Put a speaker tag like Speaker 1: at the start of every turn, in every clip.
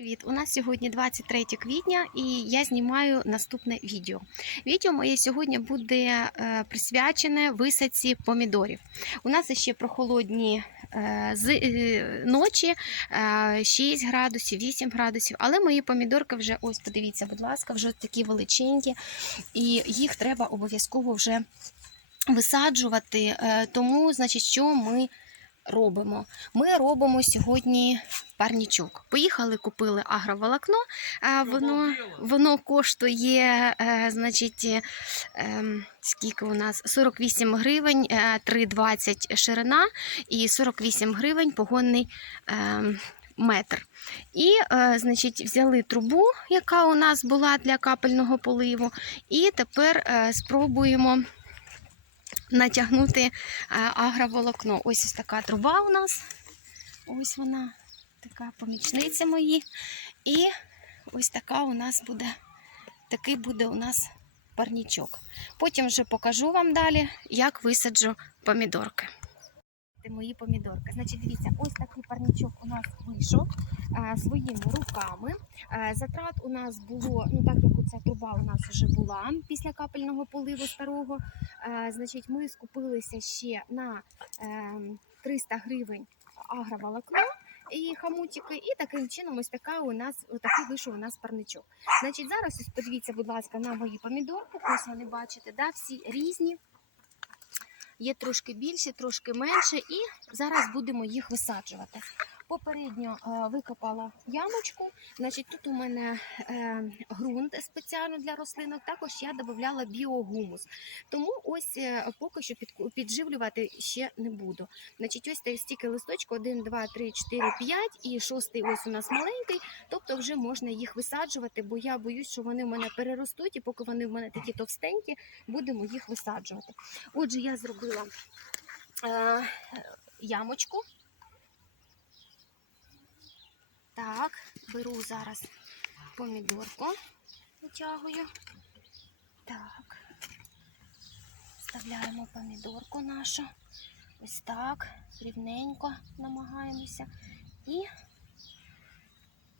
Speaker 1: Привіт! У нас сьогодні 23 квітня і я знімаю наступне відео. Відео моє сьогодні буде е, присвячене висадці помідорів. У нас ще прохолодні е, е, ночі е, 6 градусів, 8 градусів, але мої помідорки вже, ось подивіться, будь ласка, вже такі величенькі, і їх треба обов'язково вже висаджувати. Тому, значить, що ми робимо? Ми робимо сьогодні парнічок. Поїхали, купили агроволокно. Воно, воно коштує, е, значить, е, ем, скільки у нас? 48 гривень, е, 3,20 ширина і 48 гривень погонний. ем, Метр. І, е, значить, взяли трубу, яка у нас була для капельного поливу, і тепер е, спробуємо натягнути е, агроволокно. Ось ось така труба у нас. Ось вона, така помічниця мої. І ось така у нас буде, такий буде у нас парнічок. Потім вже покажу вам далі, як висаджу помідорки. Мої помідорки. Значить, дивіться, ось такий парнічок у нас вийшов а, своїми руками. А, затрат у нас було, ну так як оця труба у нас вже була після капельного поливу старого. А, значить, ми скупилися ще на е, 300 гривень агроволокно і хамутики, і таким чином ось така у нас такий вийшов у нас парничок. Значить, зараз ось подивіться, будь ласка, на мої помідорки. Ось вони бачите, да, всі різні. Є трошки більше, трошки менше, і зараз будемо їх висаджувати. Попередньо е, викопала ямочку. Значить, тут у мене е, ґрунт спеціально для рослинок. Також я додавала біогумус. Тому ось е, поки що під, підживлювати ще не буду. Значить, ось стільки листочку: 1, 2, 3, 4, 5 і шостий ось у нас маленький. Тобто вже можна їх висаджувати, бо я боюсь, що вони в мене переростуть, і поки вони в мене такі товстенькі, будемо їх висаджувати. Отже, я зробила ямочку. Так, беру зараз помідорку, витягую. Так. Вставляємо помідорку нашу. Ось так, рівненько намагаємося. І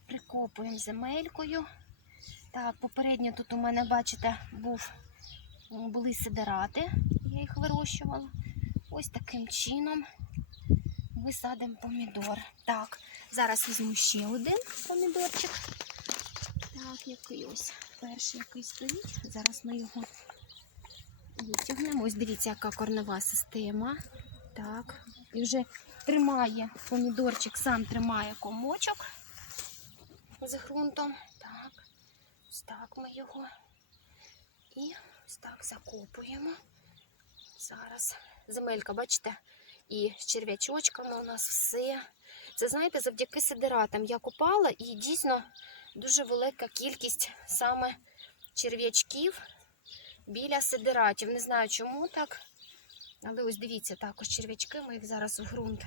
Speaker 1: прикопуємо земелькою. Так, попередньо тут у мене, бачите, був, були сидерати, я їх вирощувала. Ось таким чином висадимо помідор. Так, зараз візьму ще один помідорчик. Так, який ось перший який стоїть. Зараз ми його витягнемо. Ось дивіться, яка корнева система. Так, і вже тримає помідорчик, сам тримає комочок з ґрунтом. Так, ось так ми його. І ось так закопуємо. Зараз земелька, бачите, і з черв'ячочками у нас все. Це, знаєте, завдяки сидератам я купала і дійсно дуже велика кількість саме черв'ячків біля сидератів. Не знаю, чому так. Але ось дивіться, також черв'ячки, ми їх зараз у ґрунт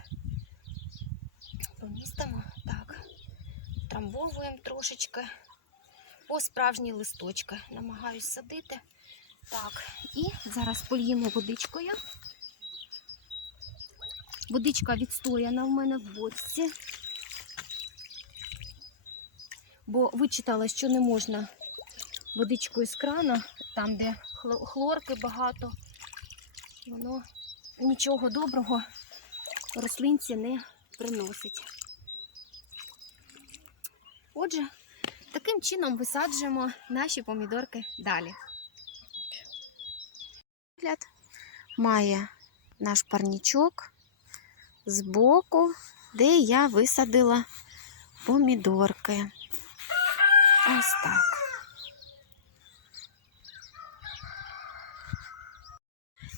Speaker 1: помістимо. Так, трамбовуємо трошечки. По справжні листочки. Намагаюсь садити. Так, і зараз польємо водичкою. Водичка відстояна в мене в бочці. Бо вичитала, що не можна водичкою з крана, там, де хлорки багато, воно нічого доброго рослинці не приносить. Отже, таким чином висаджуємо наші помідорки далі. Вигляд має наш парнічок збоку, де я висадила помідорки. Ось так.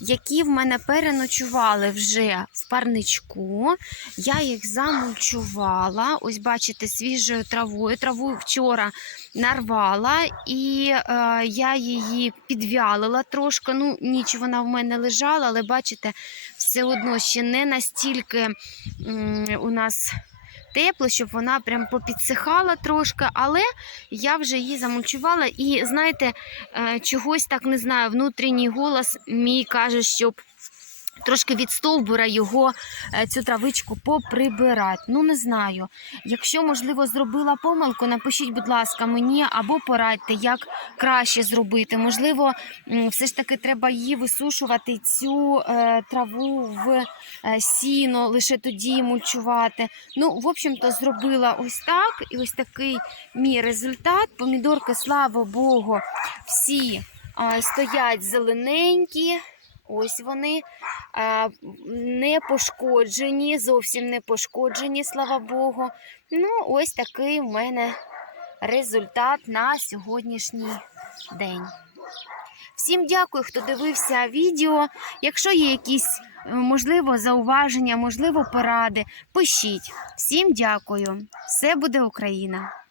Speaker 1: Які в мене переночували вже в парничку. Я їх замульчувала. Ось, бачите, свіжою травою. Траву вчора нарвала, і е, я її підвялила трошки. Ну, ніч вона в мене лежала, але бачите, все одно ще не настільки у нас тепло, щоб вона прям попідсихала трошки, але я вже її замульчувала. І знаєте, е, чогось так не знаю, внутрішній голос мій каже, щоб Трошки від стовбура його е, цю травичку поприбирати. Ну не знаю. Якщо, можливо, зробила помилку, напишіть, будь ласка, мені або порадьте, як краще зробити. Можливо, все ж таки треба її висушувати, цю е, траву в е, сіно, лише тоді мульчувати. Ну, в общем-то, зробила ось так, і ось такий мій результат. Помідорки, слава Богу, всі стоять зелененькі. Ось вони е, не пошкоджені, зовсім не пошкоджені, слава Богу. Ну, ось такий в мене результат на сьогоднішній день. Всім дякую, хто дивився відео. Якщо є якісь, е, можливо, зауваження, можливо, поради, пишіть. Всім дякую. Все буде Україна!